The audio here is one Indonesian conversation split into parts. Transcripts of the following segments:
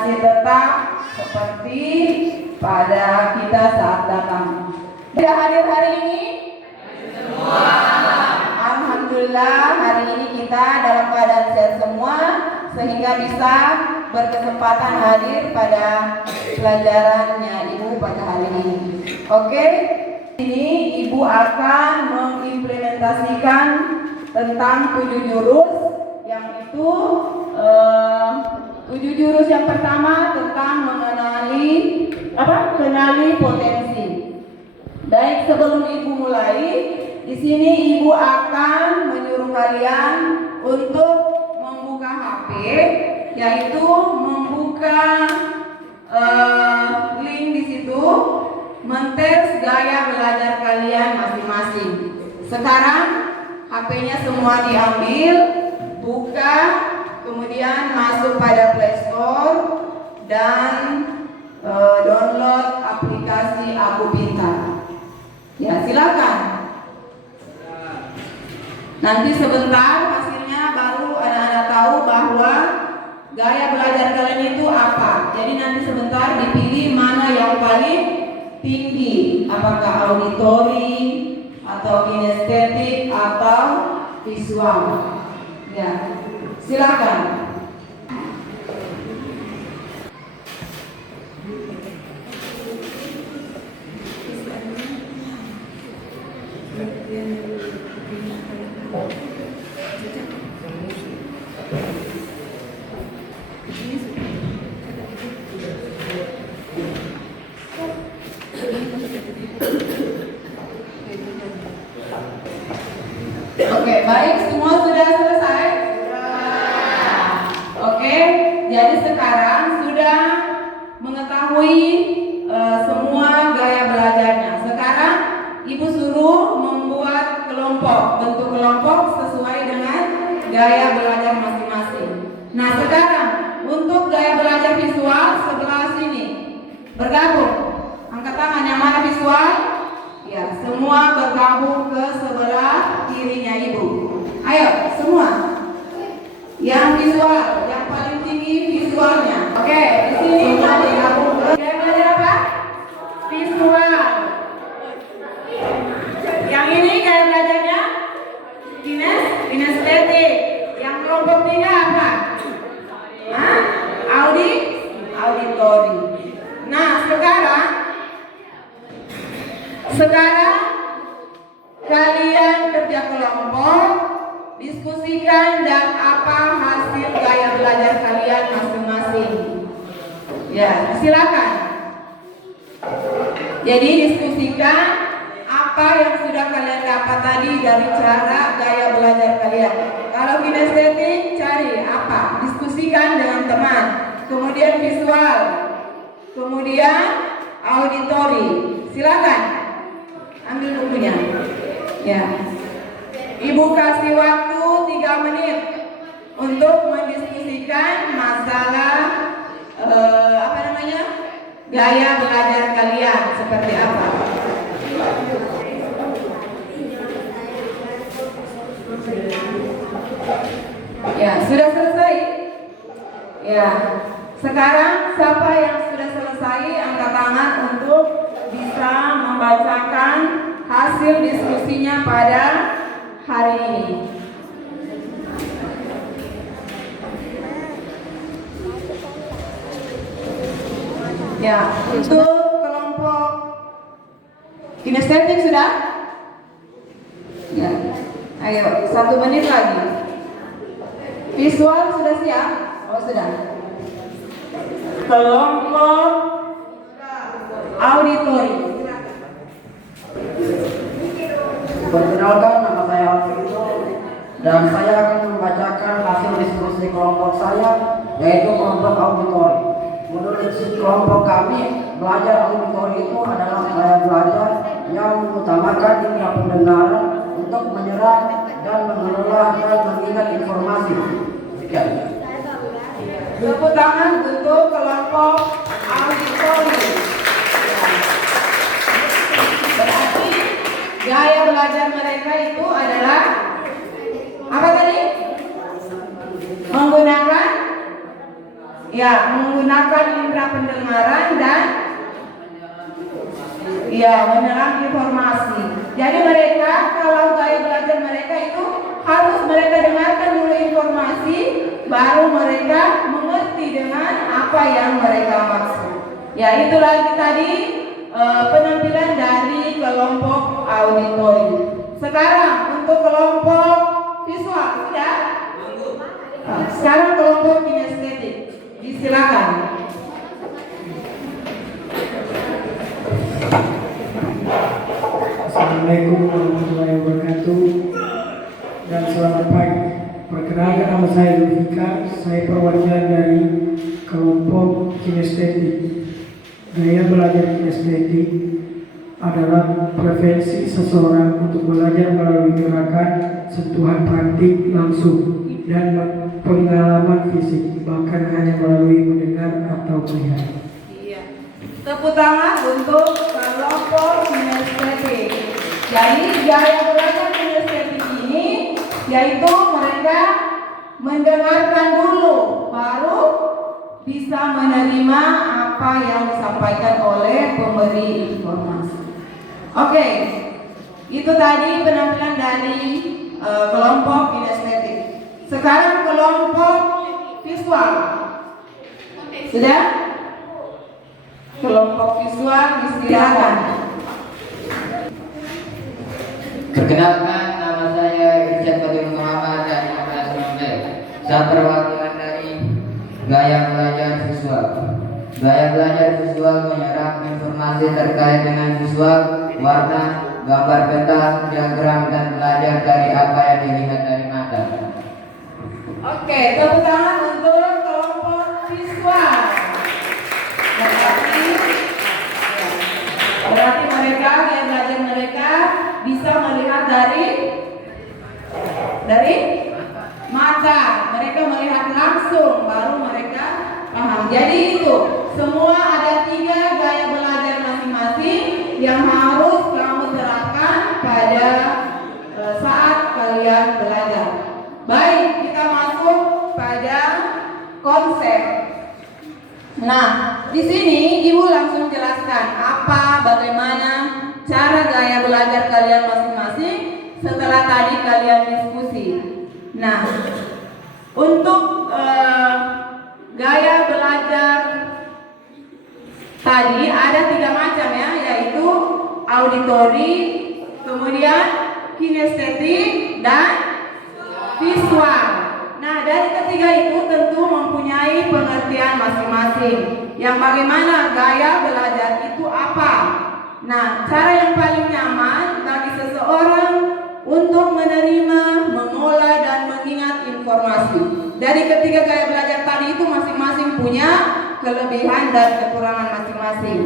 masih tetap seperti pada kita saat datang. Sudah hadir hari ini? Semua. Alhamdulillah hari ini kita dalam keadaan sehat semua sehingga bisa berkesempatan hadir pada pelajarannya Ibu pada hari ini. Oke, ini Ibu akan mengimplementasikan tentang 7 jurus, yang itu 7 jurus yang pertama tentang kenali potensi. Baik, sebelum Ibu mulai, di sini Ibu akan menyuruh kalian untuk membuka HP, yaitu membuka link di situ, mentes gaya belajar kalian masing-masing. Sekarang HP-nya semua diambil, buka, kemudian masuk pada Play Store dan download aplikasi Aku Pintar. Ya, silakan. Nanti sebentar hasilnya baru anak-anak tahu bahwa gaya belajar kalian itu apa. Jadi nanti sebentar dipilih mana yang paling tinggi, apakah auditori atau kinestetik atau visual. Ya, silakan. Oke, baik, semua sudah selesai? Oke, jadi sekarang sudah mengetahui semua gaya belajarnya. Sekarang Ibu suruh membuat kelompok, bentuk kelompok sesuai dengan gaya belajar masing-masing. Nah, sekarang untuk gaya belajar visual sebelah sini bergabung. Angkat tangan yang mana visual? Ya, semua bergabung ke sebelah kirinya Ibu. Ayo, semua. Yang visual, yang paling tinggi visualnya. Oke, di sini semua bergabung. Gaya belajar apa? Visual. Yang ini gaya belajarnya kinestetik. Yang kelompok 3 apa? Auditori. Nah, sekarang kalian kerja kelompok, diskusikan dan apa hasil gaya belajar kalian masing-masing. Ya, silakan. Jadi diskusikan apa yang sudah kalian dapat tadi dari cara gaya belajar kalian. Kalau kinestetik, cari apa? Diskusikan dengan teman. Kemudian visual, kemudian auditori. Silakan ambil bukunya. Ya, Ibu kasih waktu 3 menit untuk mendiskusikan masalah gaya belajar kalian seperti apa. Ya, sudah selesai? Ya. Sekarang siapa yang sudah selesai angkat tangan untuk bisa membacakan hasil diskusinya pada hari ini. Ya, untuk kelompok kinestetik sudah? Ya. Ayo, 1 menit lagi. Visual sudah siap? Oh, sudah. Kelompok auditori. Perkenalkan, nama saya Alfredo dan saya akan membacakan hasil diskusi kelompok saya, yaitu kelompok auditori. Menurut kelompok kami, belajar auditori itu adalah gaya belajar yang mengutamakan indera pendengaran untuk menyerap dan mengelola dan mengingat informasi. Sekian. Tepuk tangan untuk kelompok auditori. Berarti gaya belajar mereka itu adalah apa tadi? Menggunakan ya menggunakan indera pendengaran dan ya menyerap informasi. Jadi mereka kalau gaya belajar mereka itu harus mereka dengarkan dulu informasi, baru mereka mengerti dengan apa yang mereka maksud. Ya itu lagi tadi penampilan dari kelompok auditori. Sekarang untuk kelompok visual sudah. Sekarang kelompok kinestetik. Disilakan. Assalamualaikum warahmatullahi wabarakatuh dan selamat pagi. Perkenalkan, nama saya Zulfikar. Saya perwakilan dari kelompok kinestetik. Gaya belajar kinestetik adalah preferensi seseorang untuk belajar melalui gerakan, sentuhan praktik langsung, dan pengalaman fisik, bahkan hanya melalui mendengar atau melihat. Iya. Tepuk tangan untuk kelompok kinestetik. Jadi gaya belajar kinestetik ini yaitu mereka mendengarkan dulu, baru bisa menerima apa yang disampaikan oleh pemberi informasi. Oke, itu tadi penampilan dari kelompok kinestetik. Sekarang kelompok visual. Sudah? Kelompok visual disilakan. Perkenalkan, nama saya Irsyad Badrul Muhammad dari kelas 19. Saya perwakilan dari gaya belajar visual. Gaya belajar visual menyerap informasi terkait dengan visual, warna, gambar peta, diagram, dan belajar dari apa yang dilihat dari mata. Oke, tepuk tangan untuk kelompok visual. Berarti mereka, gaya belajar mereka bisa melihat dari mata. Mereka melihat langsung, baru mereka paham. Jadi itu semua ada 3 gaya belajar masing-masing yang harus kamu terapkan pada saat kalian belajar. Baik, kita masuk pada konsep. Nah, di sini Ibu langsung jelaskan bagaimana cara gaya belajar kalian masing-masing setelah tadi kalian diskusi. Nah, untuk gaya belajar tadi ada 3 macam ya, yaitu auditori, kemudian kinestetik, dan visual. Nah, dari ketiga itu tentu mempunyai pengertian masing-masing. Yang bagaimana gaya belajar itu apa? Nah, cara yang paling nyaman bagi seseorang untuk menerima, mengolah, dan mengingat informasi. Dari ketiga gaya belajar tadi itu masing-masing punya kelebihan dan kekurangan masing-masing.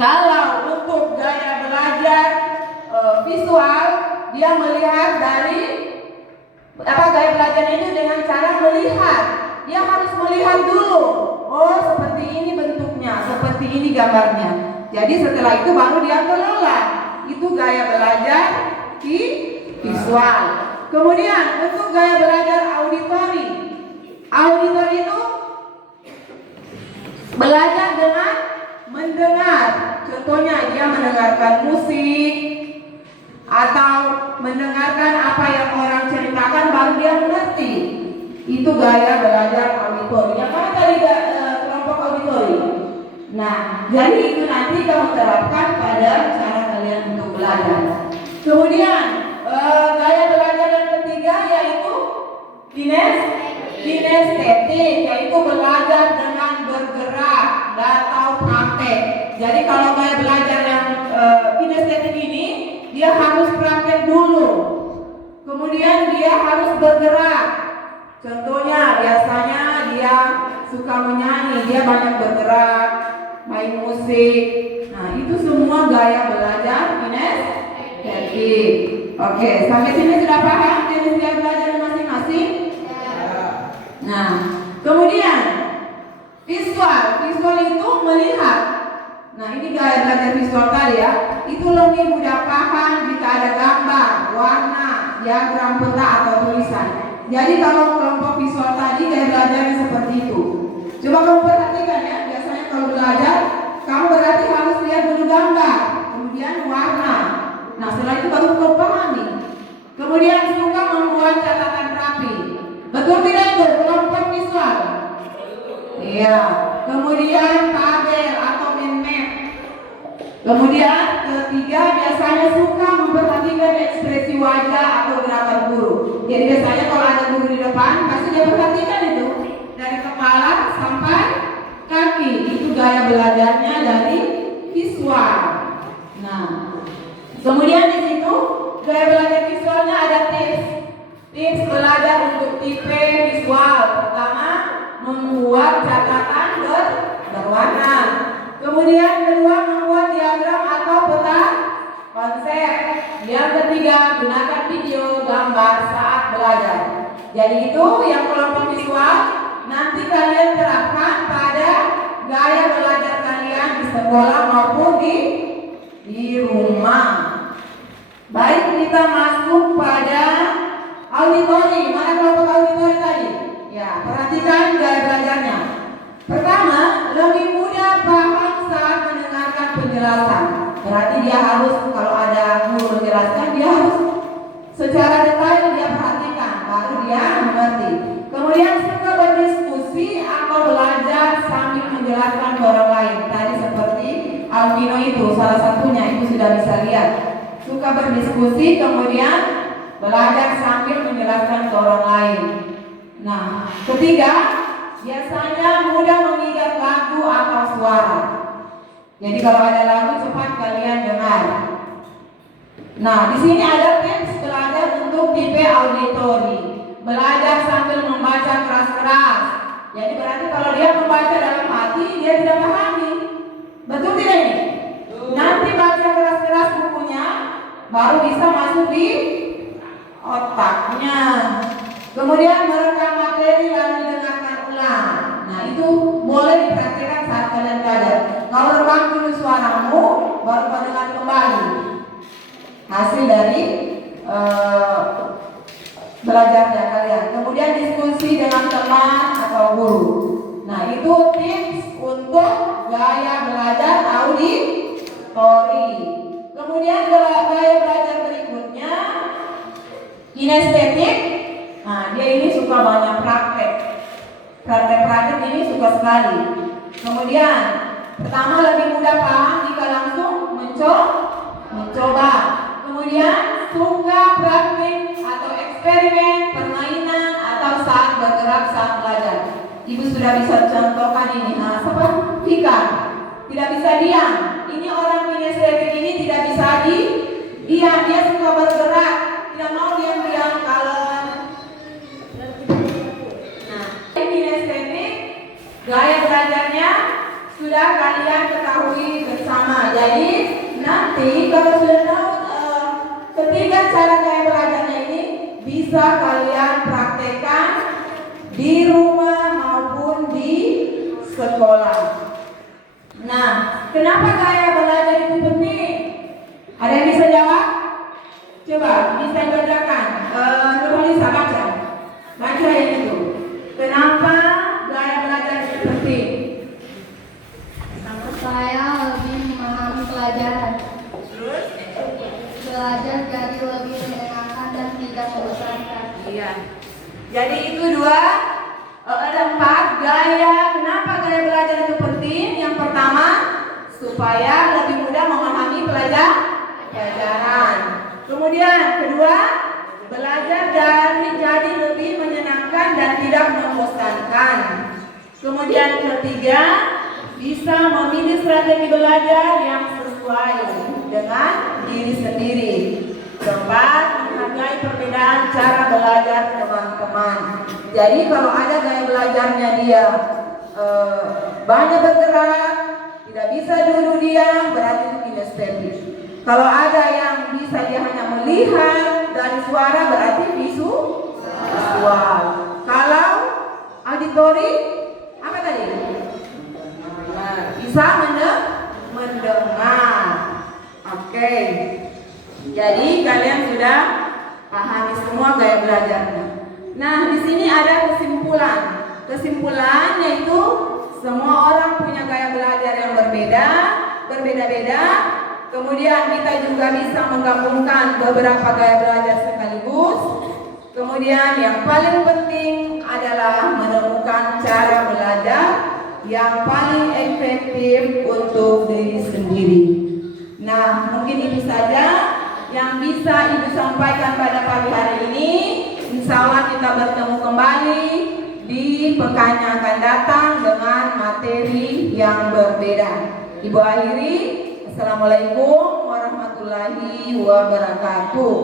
Kalau untuk gaya belajar visual, dia melihat dari gaya belajar itu dengan cara melihat. Dia harus melihat dulu. Oh, seperti ini bentuknya, seperti ini gambarnya. Jadi setelah itu baru dia kelola. Itu gaya belajar visual. Kemudian untuk gaya belajar auditori. Auditori itu belajar dengan mendengar. Contohnya dia mendengarkan musik atau mendengarkan apa yang orang ceritakan baru dia mengerti. Itu gaya belajar auditori. Yang mana tadi kelompok auditori? Nah, jadi itu nanti kamu terapkan pada cara kalian untuk belajar. Kemudian gaya belajar yang ketiga yaitu kinestetik, yaitu belajar dengan bergerak atau praktek. Jadi kalau gaya belajar yang kinestetik ini dia harus praktek dulu, kemudian dia harus bergerak. Contohnya biasanya dia suka menyanyi, dia banyak bergerak, main musik. Nah, itu semua gaya belajar kinestetik. Oke, sampai sini sudah paham jenis gaya belajar masing-masing? Nah, kemudian visual itu melihat. Nah, ini gaya belajar visual tadi ya. Itu lebih mudah paham jika ada gambar, warna, diagram peta atau tulisan. Jadi kalau kelompok visual tadi gaya belajarnya seperti itu. Iya. Kemudian tabel atau mind map. Kemudian ketiga biasanya suka memperhatikan ekspresi wajah atau gerakan guru. Jadi biasanya kalau ada guru di depan pasti dia perhatikan itu dari kepala sampai kaki. Itu gaya belajarnya dari visual. Nah, kemudian di situ gaya belajar visualnya ada tips. Tips belajar untuk tipe visual. Pertama, membuat catatan berwarna. Kemudian kedua, membuat diagram atau peta konsep. Yang ketiga, gunakan video gambar saat belajar. Jadi itu yang kelompok visual nanti kalian terapkan pada gaya belajar kalian di sekolah maupun di rumah. Baik, kita masuk pada auditori. Mana kelompok auditori tadi? Ya, perhatikan gaya belajarnya. Pertama, lebih mudah paham saat mendengarkan penjelasan. Berarti dia harus, kalau ada guru menjelaskan, dia harus secara detail dia perhatikan, baru dia mengerti. Kemudian suka berdiskusi atau belajar sambil menjelaskan ke orang lain. Tadi seperti Alvino itu, salah satunya itu sudah bisa lihat. Suka berdiskusi, kemudian belajar sambil menjelaskan ke orang lain. Nah, ketiga, biasanya mudah mengingat lagu atau suara. Jadi kalau ada lagu cepat kalian dengar. Nah, di sini ada tips belajar untuk tipe auditori. Belajar sambil membaca keras-keras. Jadi berarti kalau dia membaca dalam hati, dia tidak pahami. Betul tidak ini? Nanti baca keras-keras bukunya, baru bisa masuk di otaknya. Kemudian merekam materi lalu didengarkan ulang. Nah, itu boleh dipraktikkan saat kalian belajar. Kalau rekam dulu suaramu, baru mendengar kembali hasil dari belajarnya kalian. Kemudian diskusi dengan teman atau guru. Nah, itu tips untuk gaya belajar auditori. Kemudian gaya belajar berikutnya kinestetik. Nah, dia ini suka banyak praktek. Praktek ini suka sekali. Kemudian pertama, lebih mudah paham jika langsung mencoba. Kemudian suka praktik atau eksperimen, permainan atau saat bergerak saat belajar. Ibu sudah bisa contohkan ini. Nah, seperti tidak bisa diam. Ini orang kinestetik ini tidak bisa diam. Dia suka bergerak, tidak mau diam-diam kalem. Nah, kinestetik gaya belajarnya sudah kalian ketahui bersama. Jadi nanti kalau sudah tahu ketiga cara gaya belajarnya ini bisa kalian praktekkan di rumah maupun di sekolah. Nah, kenapa gaya belajar itu penting? Ada yang bisa jawab? Coba bisa bacakan. Nurulisa baca. Baca yang itu. Kenapa gaya belajar itu penting? Saya lebih memahami pelajaran. Terus? Belajar jadi lebih menyenangkan dan tidak membosankan. Iya. Jadi itu ada 4 gaya. Kenapa gaya belajar itu penting? Yang pertama, supaya lebih mudah memahami pelajaran. Kemudian kedua, belajar jadi lebih menyenangkan dan tidak membosankan. Kemudian ketiga, bisa memilih strategi belajar yang sesuai dengan diri sendiri. Keempat, menghargai perbedaan cara belajar teman-teman. Jadi kalau ada gaya belajarnya dia banyak bergerak, tidak bisa duduk diam, berarti itu kinestetik. Kalau ada yang bisa dia hanya melihat dari suara, berarti visual. Kalau auditori, apa tadi? Bisa mendengar. Oke. Jadi kalian sudah pahami semua gaya belajarnya. Nah, di sini ada kesimpulan. Kesimpulan yaitu semua orang punya gaya belajar yang berbeda-beda. Kemudian kita juga bisa menggabungkan beberapa gaya belajar sekaligus. Kemudian yang paling penting adalah menemukan cara belajar yang paling efektif untuk diri sendiri. Nah, mungkin itu saja yang bisa Ibu sampaikan pada pagi hari ini. Insya Allah kita bertemu kembali di pekan yang akan datang dengan materi yang berbeda. Ibu akhiri, Assalamualaikum warahmatullahi wabarakatuh.